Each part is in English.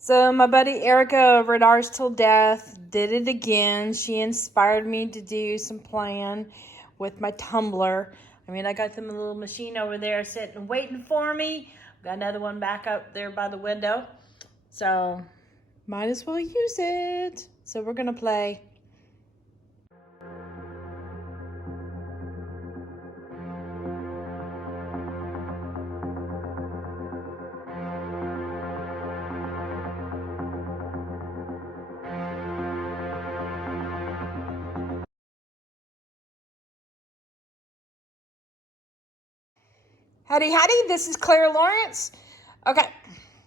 So my buddy Erika over at Ours Till Death did it again. She inspired me to do some playing with my Tumbler. I mean, I got them a little machine over there sitting waiting for me. Got another one back up there by the window. So might as well use it. So we're gonna play. Howdy Howdy, this is Clara Lawrence. Okay,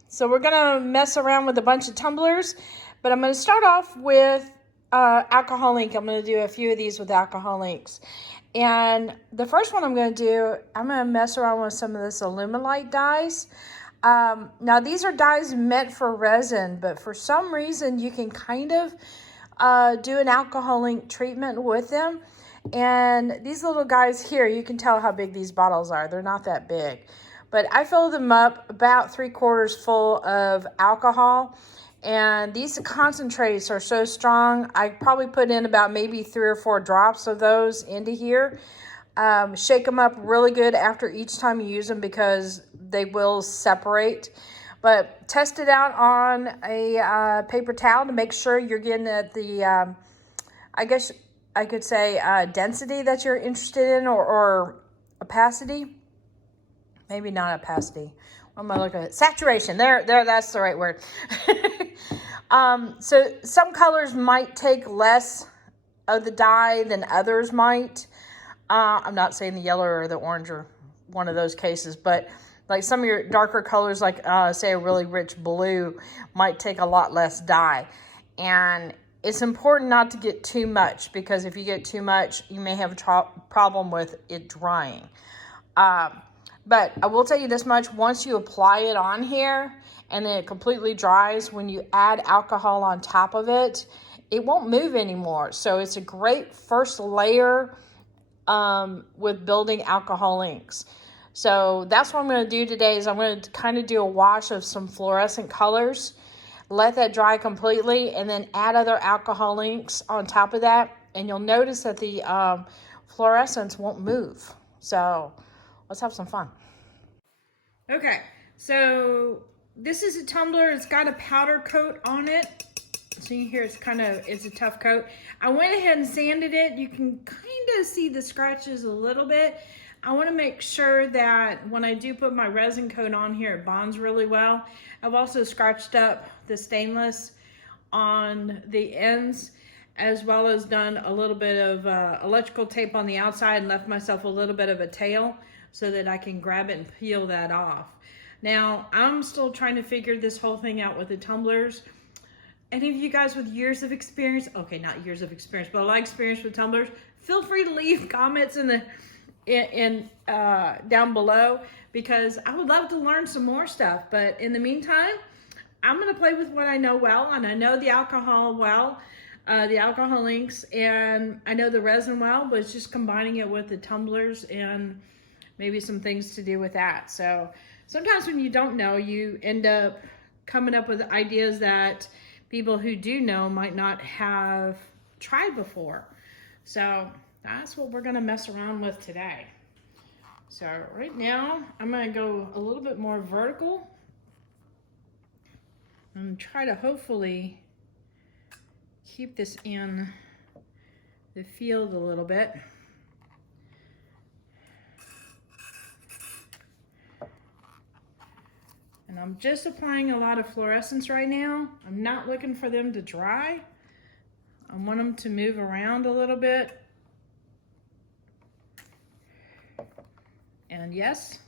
so we're gonna mess around with a bunch of tumblers, but I'm gonna start off with alcohol ink. I'm gonna do a few of these with alcohol inks. And the first one I'm gonna do, I'm gonna mess around with some of this Illuminate dyes. Now these are dyes meant for resin, but for some reason you can kind of do an alcohol ink treatment with them. And these little guys here, you can tell how big these bottles are. They're not that big. But I fill them up about 3/4 full of alcohol. And these concentrates are so strong, I probably put in about maybe 3 or 4 drops of those into here. Shake them up really good after each time you use them because they will separate. But test it out on a paper towel to make sure you're getting at the, I guess I could say density that you're interested in, or opacity. Maybe not opacity. What am I looking at? Saturation. There, that's the right word. So some colors might take less of the dye than others might. I'm not saying the yellow or the orange or one of those cases, but like some of your darker colors, like say a really rich blue, might take a lot less dye. And it's important not to get too much, because if you get too much, you may have a problem with it drying. But I will tell you this much, once you apply it on here and then it completely dries, when you add alcohol on top of it, it won't move anymore. So it's a great first layer with building alcohol inks. So that's what I'm going to do today, is I'm going to kind of do a wash of some fluorescent colors, let that dry completely, and then add other alcohol inks on top of that. And you'll notice that the fluorescents won't move. So let's have some fun. Okay, so this is a tumbler. It's got a powder coat on it. See here, it's a tough coat. I went ahead and sanded it. You can kind of see the scratches a little bit. I want to make sure that when I do put my resin coat on here, it bonds really well. I've also scratched up the stainless on the ends, as well as done a little bit of electrical tape on the outside and left myself a little bit of a tail so that I can grab it and peel that off. Now, I'm still trying to figure this whole thing out with the tumblers. Any of you guys with years of experience, okay, not years of experience, but a lot of experience with tumblers, feel free to leave comments down below, because I would love to learn some more stuff. But in the meantime, I'm going to play with what I know well, and I know the alcohol well, the alcohol inks, and I know the resin well, but it's just combining it with the tumblers and maybe some things to do with that. So sometimes when you don't know, you end up coming up with ideas that people who do know might not have tried before. So that's what we're gonna mess around with today. So right now, I'm gonna go a little bit more vertical and try to hopefully keep this in the field a little bit. And I'm just applying a lot of fluorescents right now. I'm not looking for them to dry. I want them to move around a little bit. And yes,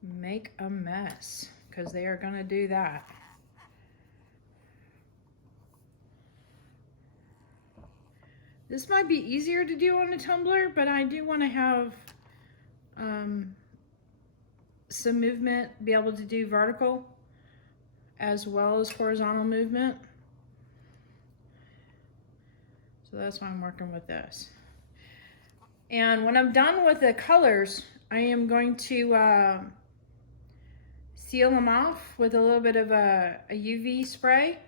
make a mess, because they are gonna do that. This might be easier to do on a tumbler, but I do want to have some movement, be able to do vertical as well as horizontal movement. So that's why I'm working with this. And when I'm done with the colors, I am going to seal them off with a little bit of a UV spray.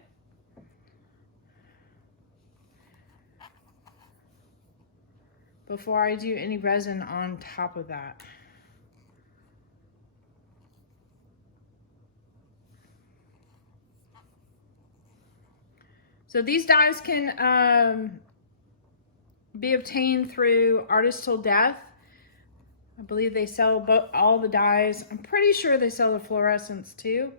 Before I do any resin on top of that. So these dies can be obtained through Artist Till Death. I believe they sell all the dies. I'm pretty sure they sell the fluorescents too.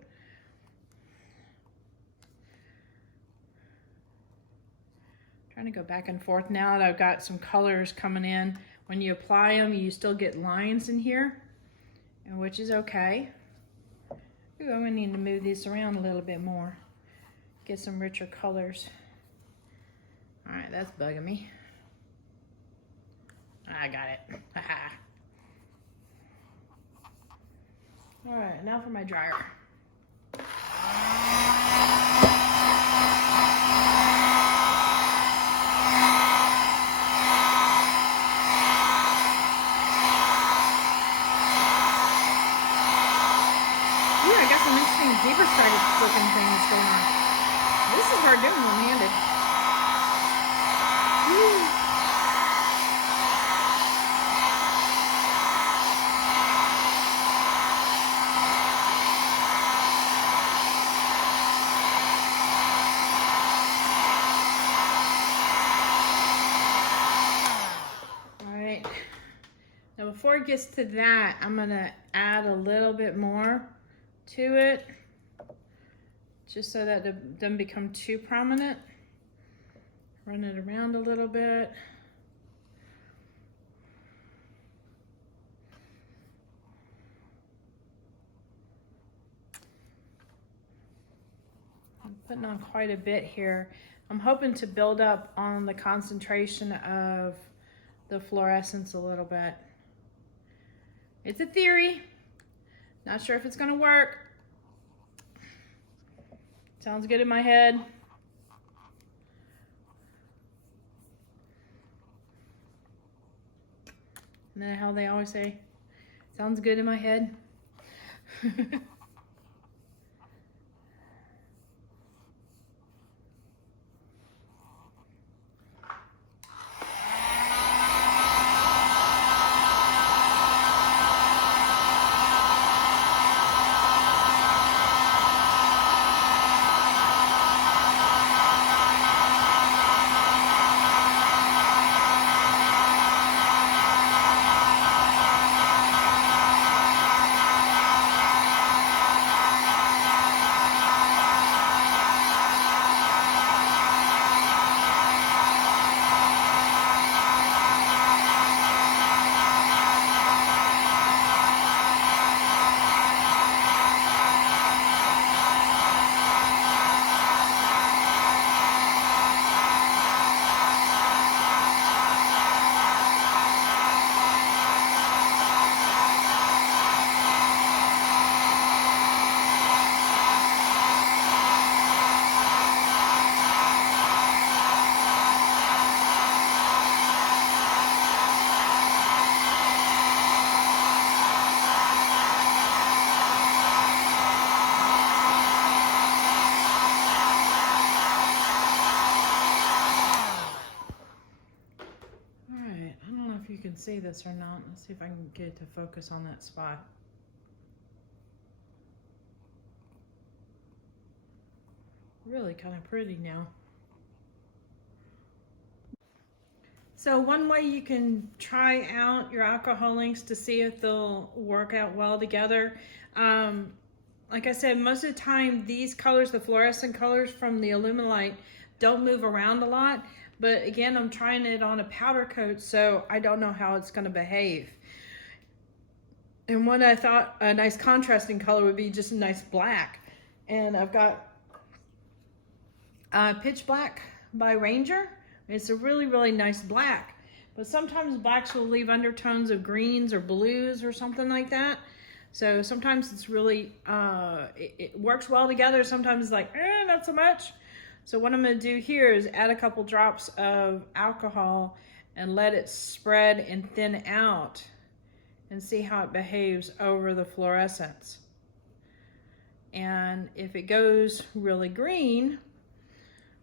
Trying to go back and forth now that I've got some colors coming in. When you apply them, you still get lines in here, and which is okay. Ooh, I'm gonna need to move this around a little bit more. Get some richer colors. All right, that's bugging me. I got it. Haha. All right, now for my dryer. Zebra-sided looking things going on. This is hard doing one-handed. All right. Now before it gets to that, I'm gonna add a little bit more to it, just so that it doesn't become too prominent. Run it around a little bit. I'm putting on quite a bit here. I'm hoping to build up on the concentration of the fluorescence a little bit. It's a theory. Not sure if it's gonna work. Sounds good in my head. And then how they always say, sounds good in my head. Can see this or not. Let's see if I can get it to focus on that spot. Really kind of pretty now. So one way you can try out your alcohol inks to see if they'll work out well together. Like I said, most of the time these colors, the fluorescent colors from the Illuminate, don't move around a lot. But again, I'm trying it on a powder coat, so I don't know how it's going to behave. And one I thought a nice contrasting color would be just a nice black. And I've got Pitch Black by Ranger. It's a really, really nice black. But sometimes blacks will leave undertones of greens or blues or something like that. So sometimes it's really, it works well together. Sometimes it's like, not so much. So what I'm going to do here is add a couple drops of alcohol and let it spread and thin out and see how it behaves over the fluorescence. And if it goes really green,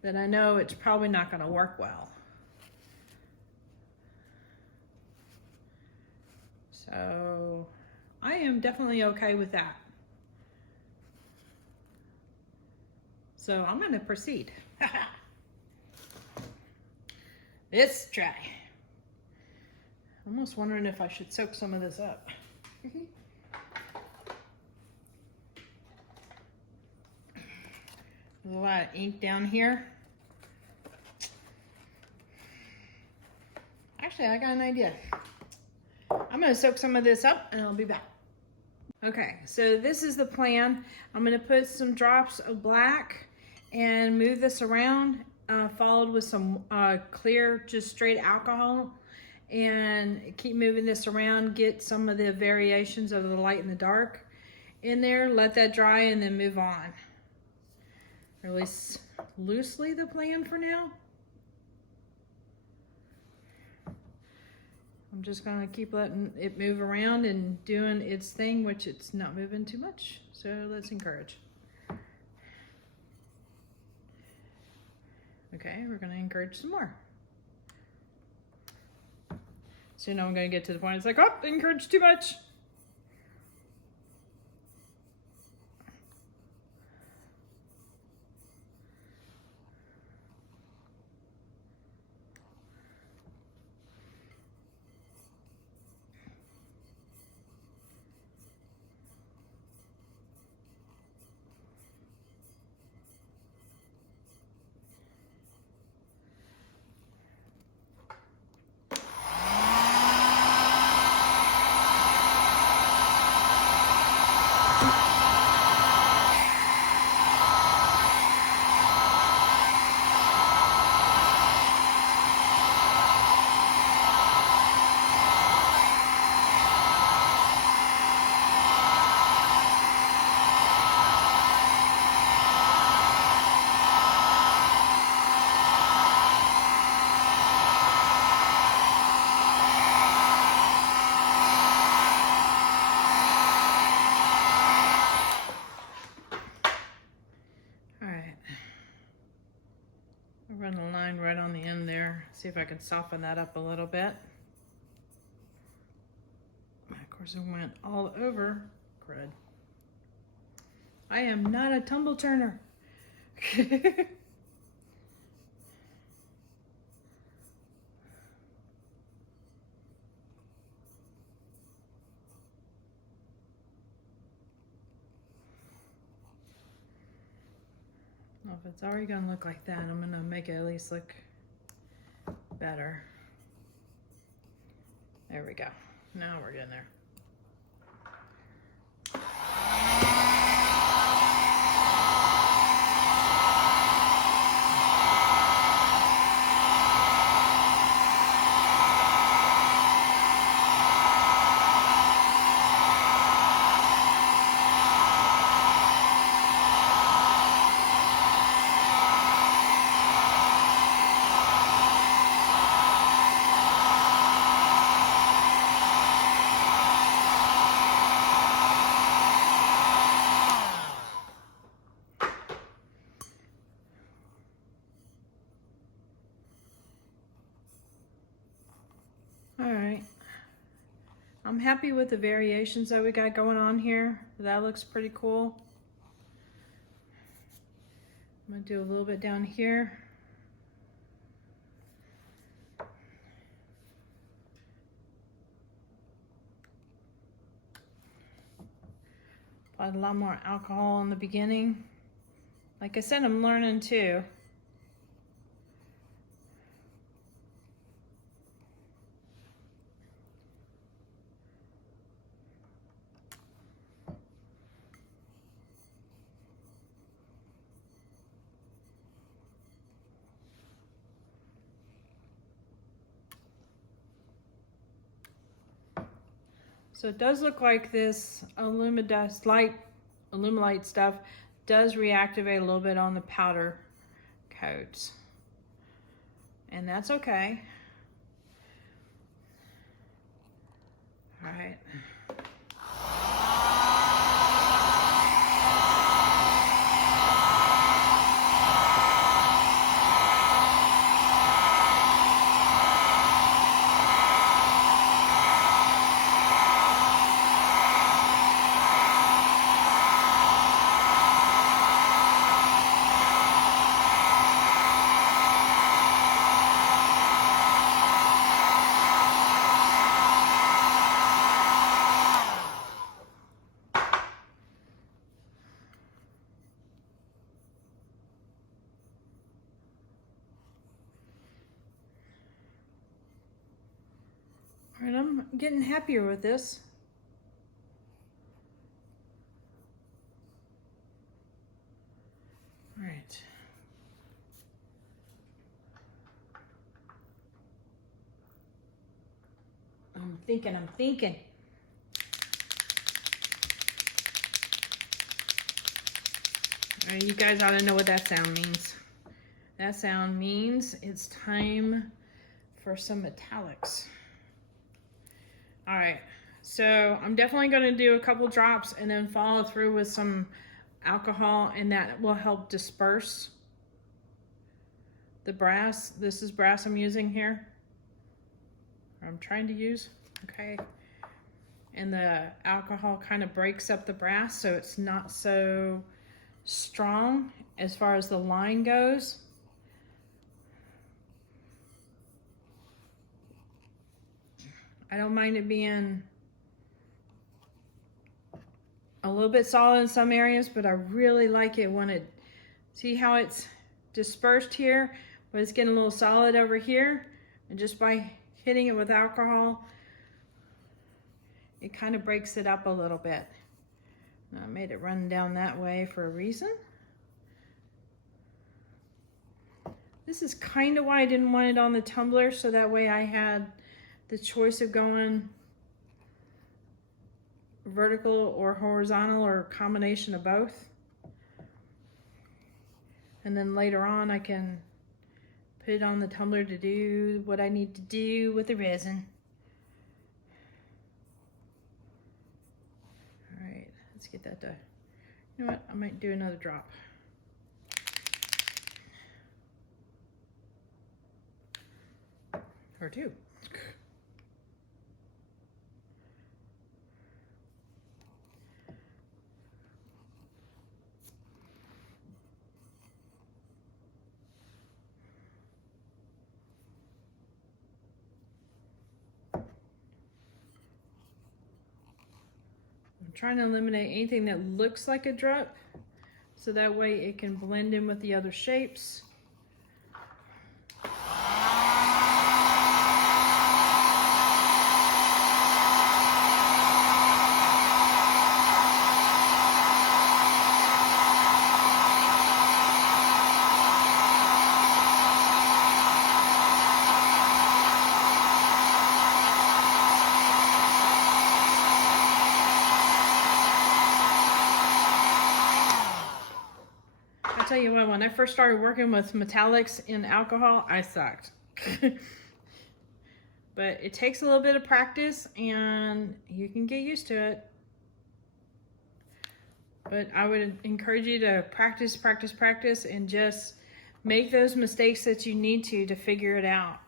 then I know it's probably not going to work well. So I am definitely okay with that. So I'm going to proceed. Let's try. I'm almost wondering if I should soak some of this up. There's a lot of ink down here. Actually, I got an idea. I'm going to soak some of this up and I'll be back. Okay, so this is the plan. I'm going to put some drops of black and move this around, followed with some clear, just straight alcohol, and keep moving this around, get some of the variations of the light and the dark in there, let that dry, and then move on. Or at least loosely the plan for now. I'm just gonna keep letting it move around and doing its thing, which it's not moving too much. So let's encourage. Okay, we're gonna encourage some more. Soon I'm gonna get to the point, it's like, oh, encourage too much. Run a line right on the end there. See if I can soften that up a little bit. Of course, it went all over. Crud. I am not a tumble turner. Well, if it's already gonna look like that, I'm gonna make it at least look better. There we go. Now we're getting there. All right, I'm happy with the variations that we got going on here. That looks pretty cool. I'm gonna do a little bit down here. Applied a lot more alcohol in the beginning. Like I said, I'm learning too. So it does look like this Illumilite stuff does reactivate a little bit on the powder coats. And that's okay. All right. I'm getting happier with this. All right. I'm thinking. All right, you guys ought to know what that sound means. That sound means it's time for some metallics. All right, so I'm definitely gonna do a couple drops and then follow through with some alcohol, and that will help disperse the brass. This is brass I'm using here. I'm trying to use, okay. And the alcohol kind of breaks up the brass so it's not so strong as far as the line goes. I don't mind it being a little bit solid in some areas, but I really like it when it, see how it's dispersed here, but it's getting a little solid over here. And just by hitting it with alcohol, it kind of breaks it up a little bit. Now I made it run down that way for a reason. This is kind of why I didn't want it on the tumbler, so that way I had the choice of going vertical or horizontal or a combination of both. And then later on I can put it on the tumbler to do what I need to do with the resin. All right, let's get that done. You know what, I might do another drop. Or two. I'm trying to eliminate anything that looks like a drop, so that way it can blend in with the other shapes. Tell you what, when I first started working with metallics in alcohol, I sucked. But it takes a little bit of practice and you can get used to it. But I would encourage you to practice and just make those mistakes that you need to figure it out.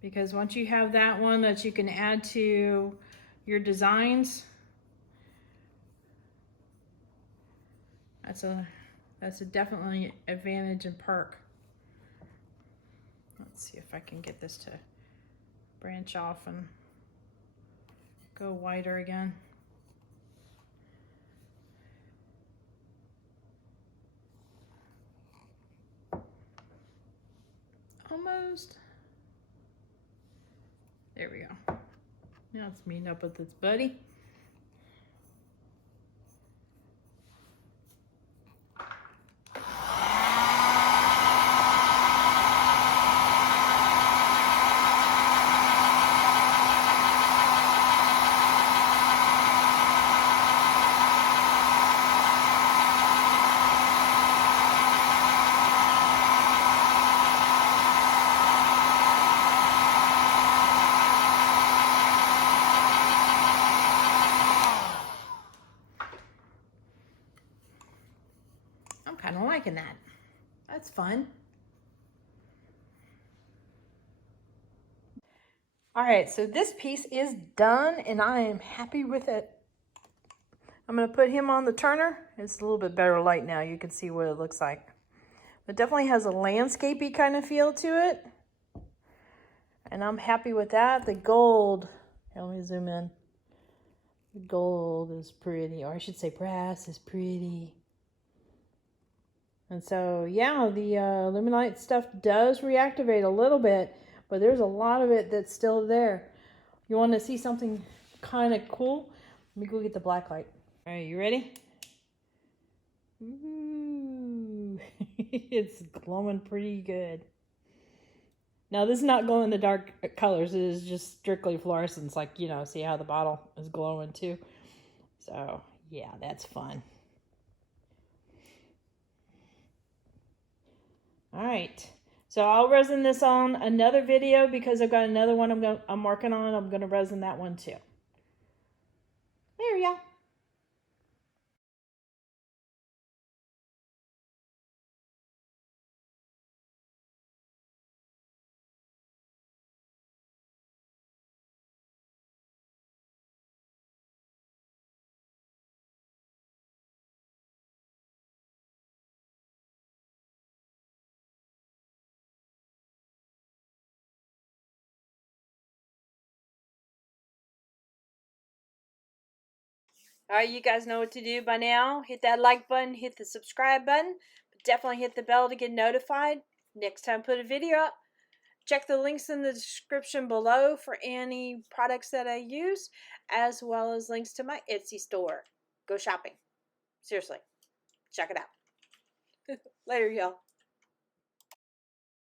Because once you have that one that you can add to your designs, that's a definitely advantage and perk. Let's see if I can get this to branch off and go wider again. Almost. There we go. Now it's meeting up with its buddy. Kind of liking that. That's fun. All right, so this piece is done and I am happy with it. I'm going to put him on the turner. It's a little bit better light now. You can see what it looks like. It definitely has a landscapey kind of feel to it. And I'm happy with that. The gold, let me zoom in. The gold is pretty, or I should say brass is pretty. And so, yeah, the Luminite stuff does reactivate a little bit, but there's a lot of it that's still there. You want to see something kind of cool? Let me go get the black light. All right, you ready? Ooh, it's glowing pretty good. Now this is not glowing in the dark colors. It is just strictly fluorescence. Like, you know, see how the bottle is glowing too? So yeah, that's fun. All right. So I'll resin this on another video because I've got another one I'm working on. I'm going to resin that one too. There you go. All right, you guys know what to do by now. Hit that like button, hit the subscribe button, but definitely hit the bell to get notified next time I put a video up. Check the links in the description below for any products that I use, as well as links to my Etsy store. Go shopping. Seriously, check it out. Later, y'all.